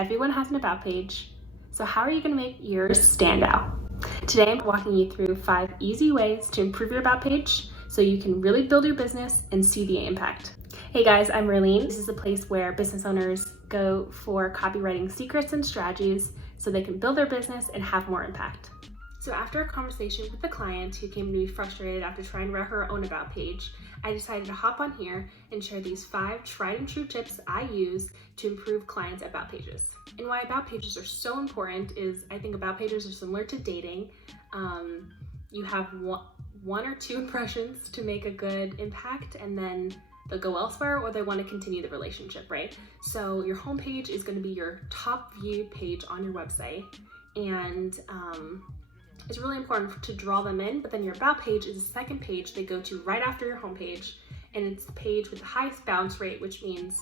everyone has an about page. So how are you going to make yours stand out? Today I'm walking you through 5 easy ways to improve your about page so you can really build your business and see the impact. Hey guys, I'm Marlene. This is a place where business owners go for copywriting secrets and strategies so they can build their business and have more impact. So after a conversation with the client who came to me frustrated after trying to write her own about page, I decided to hop on here and share these 5 tried and true tips I use to improve clients' about pages. And why about pages are so important is I think about pages are similar to dating. You have one or two impressions to make a good impact, and then they'll go elsewhere or they want to continue the relationship, right? So your homepage is going to be your top viewed page on your website, and it's really important to draw them in, but then your about page is the second page they go to right after your homepage, and it's the page with the highest bounce rate, which means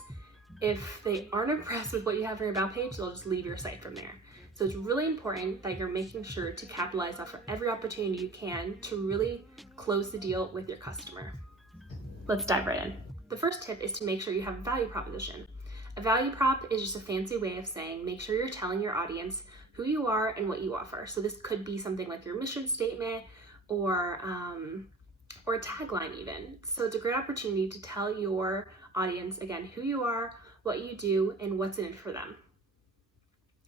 if they aren't impressed with what you have on your about page, they'll just leave your site from there. So it's really important that you're making sure to capitalize off of every opportunity you can to really close the deal with your customer. Let's dive right in. The first tip is to make sure you have a value proposition. A value prop is just a fancy way of saying make sure you're telling your audience who you are and what you offer. So this could be something like your mission statement or a tagline even. So it's a great opportunity to tell your audience, again, who you are, what you do, and what's in it for them.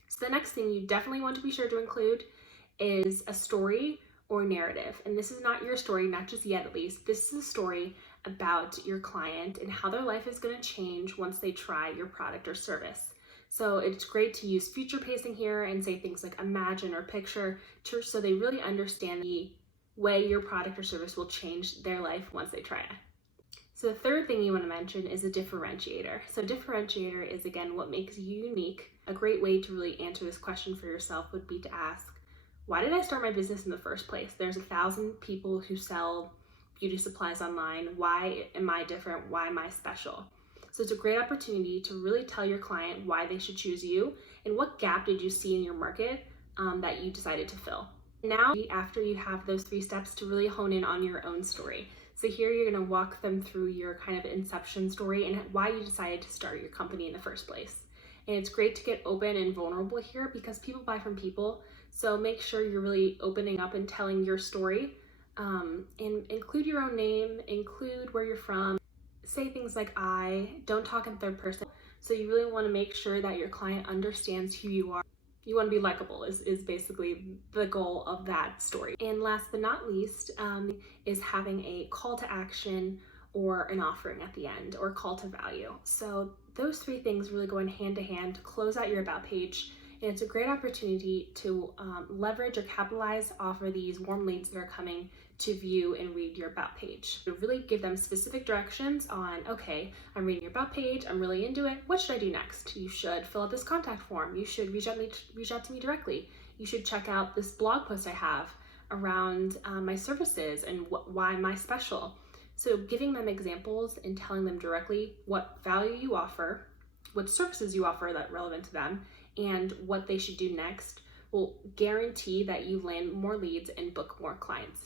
So the next thing you definitely want to be sure to include is a story or narrative. And this is not your story, not just yet at least. This is a story about your client and how their life is going to change once they try your product or service. So it's great to use future pacing here and say things like imagine or picture so they really understand the way your product or service will change their life once they try it. So the third thing you want to mention is a differentiator. So differentiator is, again, what makes you unique. A great way to really answer this question for yourself would be to ask, why did I start my business in the first place? There's 1,000 people who sell beauty supplies online. Why am I different? Why am I special? So it's a great opportunity to really tell your client why they should choose you and what gap did you see in your market that you decided to fill. Now, after you have those 3 steps to really hone in on your own story. So here you're going to walk them through your kind of inception story and why you decided to start your company in the first place. And it's great to get open and vulnerable here because people buy from people. So make sure you're really opening up and telling your story, and include your own name, include where you're from. Say things like don't talk in third person. So you really want to make sure that your client understands who you are. You want to be likable is basically the goal of that story. And last but not least is having a call to action or an offering at the end or call to value. So those 3 things really go in hand to hand to close out your about page. And it's a great opportunity to leverage or capitalize off of these warm leads that are coming to view and read your about page. To really give them specific directions on, okay, I'm reading your about page, I'm really into it, what should I do next? You should fill out this contact form. You should reach out to me directly. You should check out this blog post I have around my services and why am I special. So giving them examples and telling them directly what value you offer, what services you offer that are relevant to them, and what they should do next will guarantee that you land more leads and book more clients.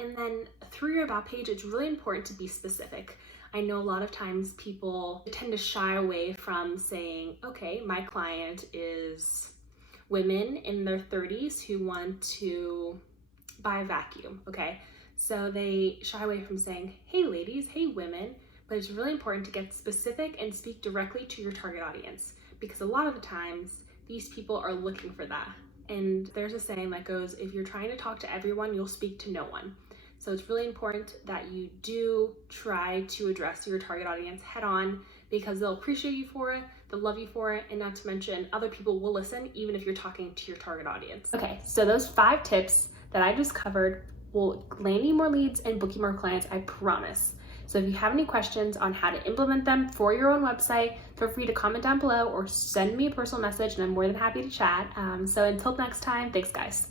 And then through your about page, it's really important to be specific. I know a lot of times people tend to shy away from saying, okay, my client is women in their 30s who want to buy a vacuum, okay? So they shy away from saying, hey ladies, hey women, but it's really important to get specific and speak directly to your target audience because a lot of the times these people are looking for that. And there's a saying that goes, if you're trying to talk to everyone, you'll speak to no one. So it's really important that you do try to address your target audience head on because they'll appreciate you for it, they'll love you for it, and not to mention other people will listen even if you're talking to your target audience. Okay, so those 5 tips that I just covered will land you more leads and book you more clients, I promise. So if you have any questions on how to implement them for your own website, feel free to comment down below or send me a personal message and I'm more than happy to chat. So until next time, thanks guys.